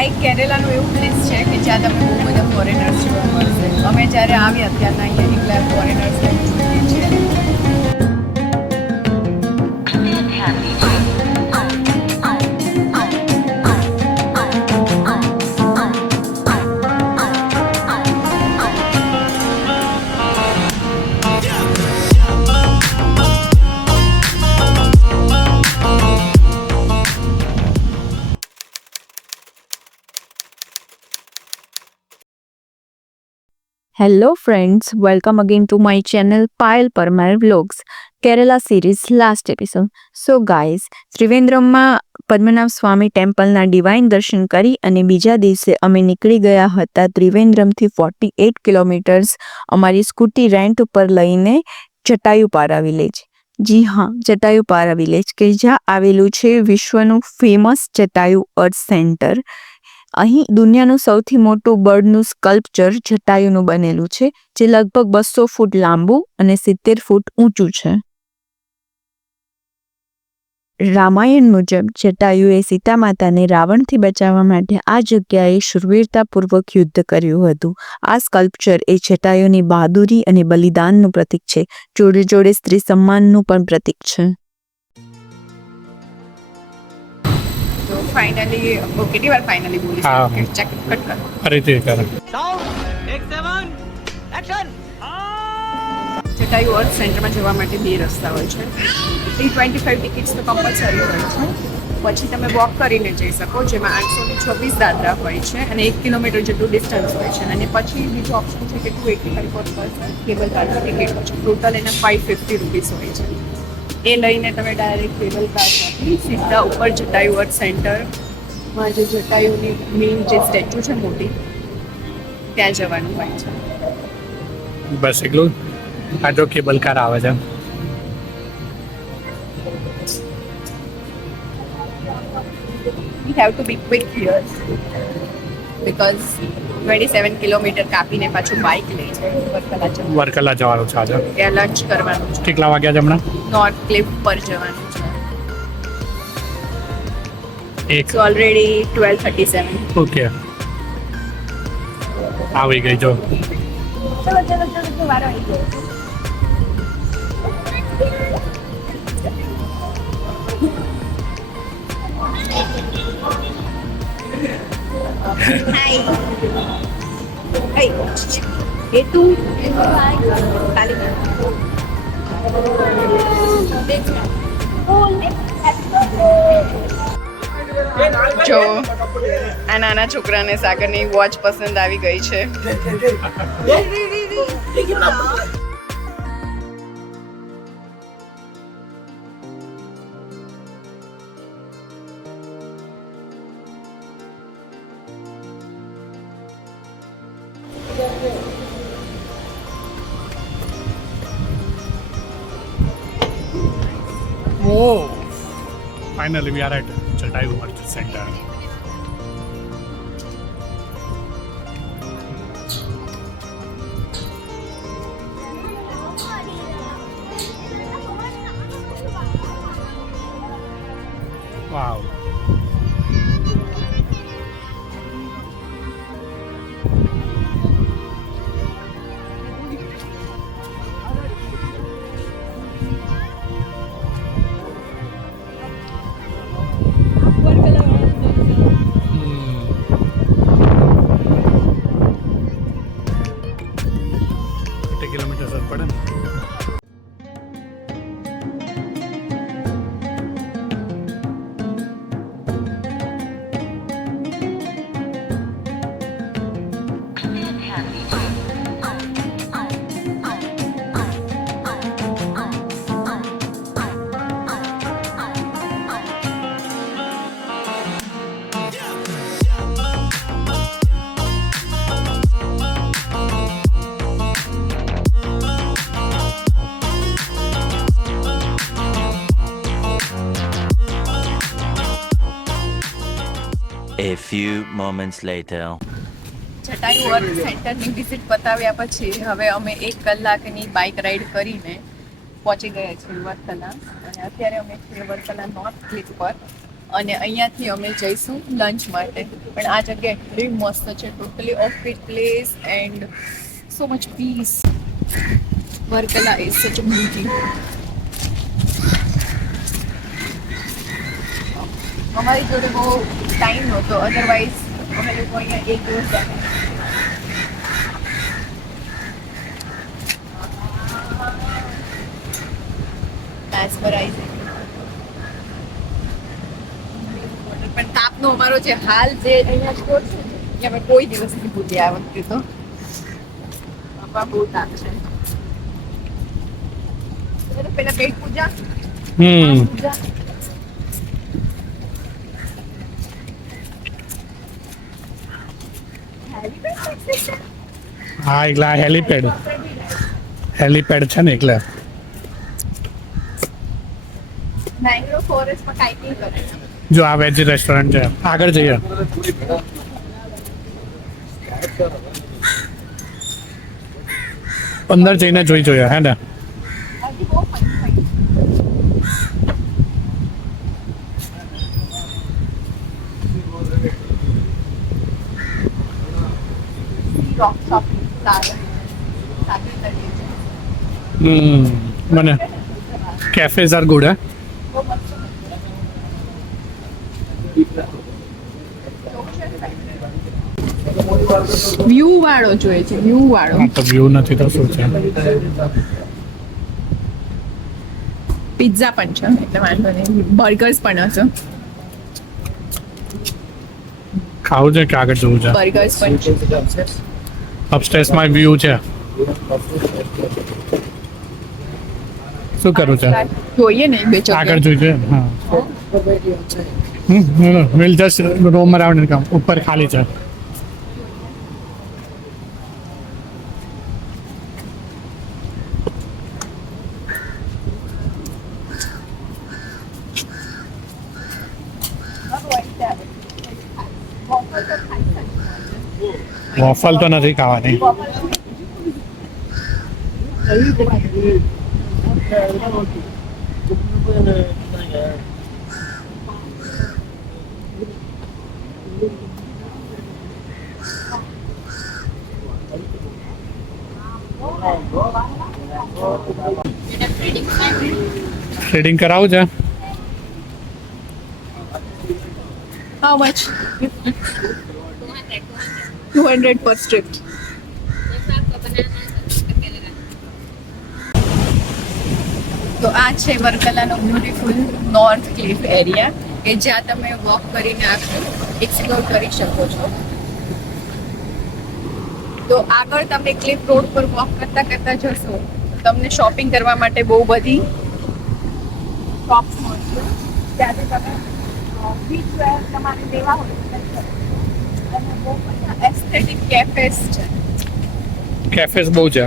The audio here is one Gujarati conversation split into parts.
આ એક કેરેલાનું એવું પ્લેસ છે કે જ્યાં તમને બહુ બધા ફોરેનર્સ જોવા મળશે. અમે જ્યારે આવ્યા ત્યારના અહીંયા એકલા ફોરેનર્સને જોઈએ છીએ. Hello friends, welcome again to my channel Payal Parmar Vlogs, Kerala series last episode. So guys, ત્રિવેન્દ્રમમાં પદ્મનાભ સ્વામી ટેમ્પલના ડિવાઇન દર્શન કરી અને બીજા દિવસે અમે નીકળી ગયા હતા ત્રિવેન્દ્રમથી 48 કિલોમીટર્સ અમારી સ્કૂટી રેન્ટ ઉપર લઈને જટાયુપારા વિલેજ. જી હા, જટાયુપારા વિલેજ કે જ્યાં આવેલું છે વિશ્વનું ફેમસ જટાયુ અર્થ સેન્ટર. અહીં દુનિયાનું સૌથી મોટું બર્ડનું સ્કલ્પચર જટાયુનું બનેલું છે, જે લગભગ 200 ફૂટ લાંબુ અને 70 ફૂટ ઊંચું છે. રામાયણ મુજબ જટાયુએ સીતા માતાને રાવણથી બચાવવા માટે આ જગ્યાએ શૂરવીરતાપૂર્વક યુદ્ધ કર્યું હતું. આ સ્કલ્પચર એ જટાયુની બહાદુરી અને બલિદાનનું પ્રતીક છે. જોડે જોડે સ્ત્રી સન્માનનું પણ પ્રતીક છે. તો ફાઇનલી કેટલી વાર ફાઇનલી બોલી હા. ચેક કટ કરો. ફરીથી કરો. જટાયુ અર્થ સેન્ટરમાં જવા માટે 2 રસ્તા હોય છે. 325 ટિકિટ્સ તો કમ્પલસરી હોય છે. પછી તમે વોક કરીને જઈ શકો, જેમાં 826 દાદરા હોય છે અને 1 કિલોમીટર જેટલું ડિસ્ટન્સ હોય છે. અને પછી બીજો ઓપ્શન છે કે 285 પર પર્સન કેબલ કારની ટિકિટ હોય છે. ટોટલ એના 550 રૂપીસ હોય છે. એ લઈને તમે ડાયરેક્ટ કેબલ કારમાંથી સીધા ઉપર જટાયુ અર્થ સેન્ટરમાં જે જટાયુની મેઇન જે સ્ટેચ્યુ છે મોટી, ત્યાં જવાનું હોય છે. બસ એટલું. આ જો કેબલ કાર આવે છે. We have to be quick here because 27 kilometre કાપીને પાછું બાઇક લઈ જાય વર્કલા જવાનું. વર્કલા જવાનું છે આજે. ત્યાં લંચ કરવાનું છે. કેટલા વાગ્યા છે હમણાં? નોર્થ ક્લિફ પર જવાનું છે. એક. સો ઓલરેડી 12:37. ઓકે, આવી ગઈ જો. ચલો વારો આવી ગયો. હાય. એ તું ખાલી જો આ નાના છોકરાને સાગરની વોચ પસંદ આવી ગઈ છે. Oh, finally we are at Jatayu Earth Center. Wow. Kilometre જ પડે ને. A few moments later. Jatayu અર્થ સેન્ટરની વિઝિટ પતાવ્યા પછી હવે અમે 1 કલાકની બાઇક રાઈડ કરીને પહોંચી ગયા છીએ વર્કલા. અને અત્યારે અમે છીએ વર્કલા નોર્થ ક્લિફ પર. અને અહીંયાથી અમે જઈશું લંચ માટે. પણ આ જગ્યા એટલી મસ્ત છે, totally off beat place and so much peace. Varkala is such a beauty. અમારી જોડે બહુ ટાઈમ નહોતો, અધરવાઇઝ અમે લોકો અહીંયા એક દિવસ મેસ્મરાઇઝિંગ. પણ તાપનો અમારો જે હાલ જે અહીંયા સ્ટોર છે એ અમે કોઈ દિવસ નહીં ભૂલી આ વખતે તો. બાપા બહુ તાપ છે. પેલા પેટ પૂજા પૂજા હા એકલા હેલીપેડ છે ને એટલે મેંગ્રોવ ફોરેસ્ટમાં કાંઈ કરે. જો આ વેજ રેસ્ટોરન્ટ છે, આગળ જઈએ. અંદર જઈને જોઈ જોઈએ હે ને. હજી બહુ ફાઇન રોક શોપિંગ સાગર તળિયે છે. મને કેફેઝ આર ગુડ હે. બહુ મસ્ત વ્યૂ વાળો જોઈએ છે, વ્યૂ વાળો. હા તો વ્યૂ નથી તો શું છે. પિઝા પણ છે એટલે વાંધો નહીં. બર્ગર્સ પણ હશે. ખાવું છે કે આગળ જવું છે. બર્ગર્સ પણ છે. અપસ્ટેર્સમાં વ્યૂ છે. શું કરવું છે જોઈએ ને બે આગળ જગ્યાએ. જોઈ જોઈએ. હા વિલ જસ્ટ રોમ અરાઉન્ડ કમ. ઉપર ખાલી છે. વોફલ તો નથી ખાવાની. થ્રેડિંગ કરાવું છે. How much? 200 per strip. તો આ છે વર્કલાનો બ્યુટીફુલ નોર્થ ક્લિફ એરિયા કે જ્યાં તમે વોક કરીને આખું એક્સપ્લોર કરી શકો છો. તો આગળ તમે ક્લિફ રોડ પર વોક કરતા કરતા જશો તો તમને શોપિંગ કરવા માટે બહુ બધી શોપ્સ મળશે. ત્યાંથી તમે બીચ વેર તમારે લેવા હોય તો લઈ શકો. અને બહુ બધા એસ્થેટિક કેફેસ છે. કેફેસ બહુ છે.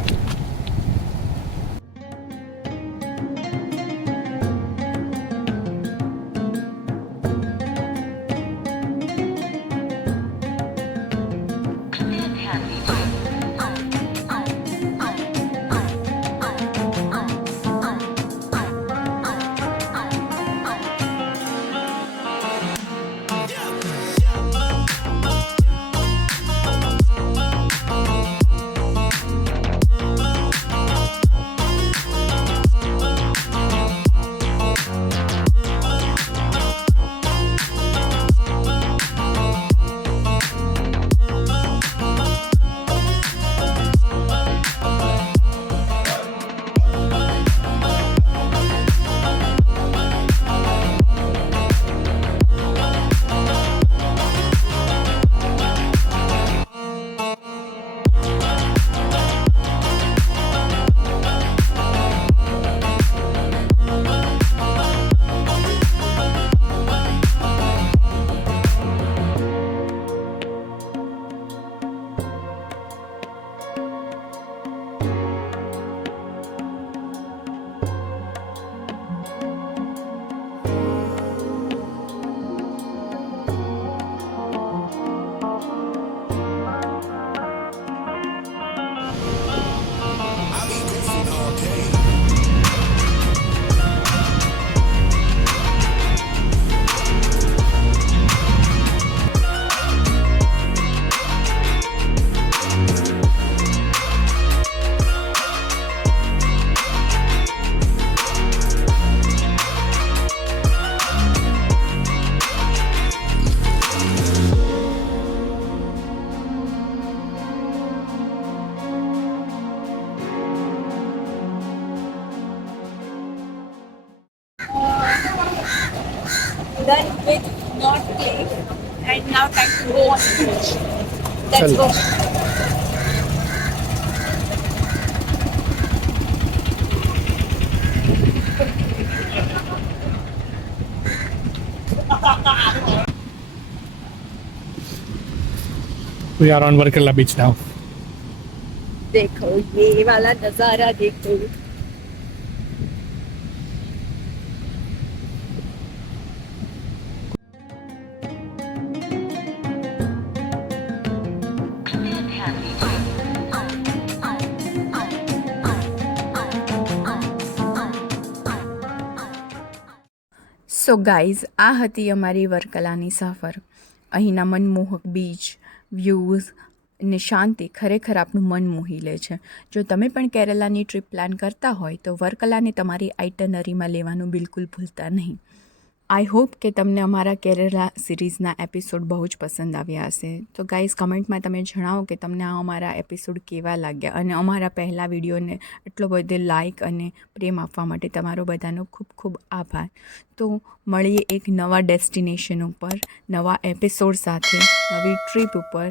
go on the beach. Let's go. We are on Varkala beach now. देखो ये वाला नजारा देखो. સો ગાઈઝ, આ હતી અમારી વર્કલાની સફર. અહીંના મનમોહક બીચ, વ્યૂઝ ને શાંતિ ખરેખર આપણું મન મોહી લે છે. જો તમે પણ કેરલાની ટ્રીપ પ્લાન કરતા હોય તો વર્કલાને તમારી આઇટનરીમાં લેવાનું બિલકુલ ભૂલતા નહીં. આઈ હોપ કે તમને અમારા કેરલા સિરીઝના એપિસોડ બહુ જ પસંદ આવ્યા હશે. તો ગાઈઝ, કમેન્ટમાં તમે જણાવો કે તમને આ અમારા એપિસોડ કેવા લાગ્યા, અને અમારા પહેલા વિડીયોને એટલો બધો લાઇક અને પ્રેમ આપવા માટે તમારો બધાનો ખૂબ ખૂબ આભાર. તો મળીએ એક નવા ડેસ્ટિનેશન ઉપર, નવા એપિસોડ સાથે, નવી ટ્રીપ ઉપર.